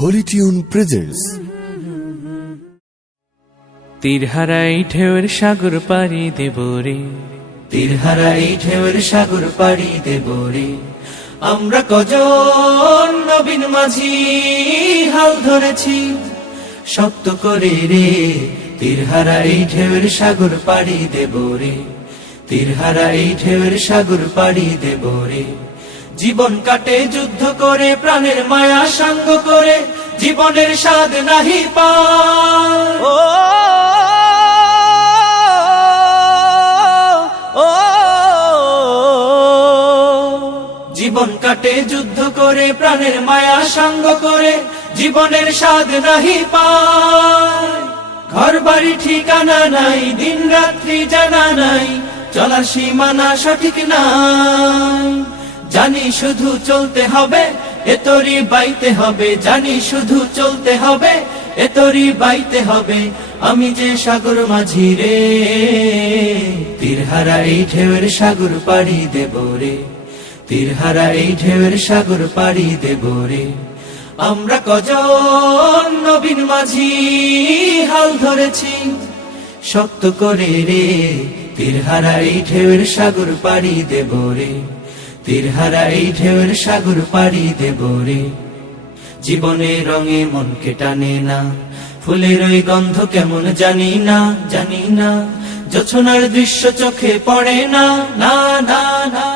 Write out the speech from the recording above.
Holi tune presents তীরহারাই ঢেউয়ের সাগর পাড়ি দেব রে। তীরহারাই ঢেউয়ের সাগর পাড়ি দেব রে। আমরা কজন নবীন মাঝি হাল ধরেছি শক্ত করে রে। তীরহারাই ঢেউয়ের সাগর পাড়ি দেব রে। তীরহারাই ঢেউয়ের সাগর পাড়ি দেব রে। জীবন কাটে যুদ্ধ করে প্রাণের মায়া সাঙ্গ করে জীবনের স্বাদ নাহি পা জীবন কাটে যুদ্ধ করে প্রাণের মায়া সাঙ্গ করে জীবনের স্বাদ নাহি পায়। ঘর বাড়ি ঠিকানা নাই দিন রাত্রি জানা নাই চলার সীমানা সঠিক নাই। জানি শুধু চলতে হবে, এ এতরি বাইতে হবে। জানি শুধু চলতে হবে এতরি বাইতে হবে। আমি যে সাগর মাঝি রে, তীরহারা এই ঢেউয়ের সাগর পাড়ি দেব রে। তীরহারা এই ঢেউয়ের সাগর পাড়ি দেব রে। আমরা কজন নবীন মাঝি হাল ধরেছি, শক্ত করে রে। তীরহারা এই ঢেউয়ের সাগর পাড়ি দেব রে। তীরহারা এই ঢেউয়ের সাগর পাড়ি দেব রে। জীবনে রঙে মনকে টানে না, ফুলের ওই গন্ধ কেমন জানি না জানি না যোছনার দৃশ্য চোখে পড়ে না না না না।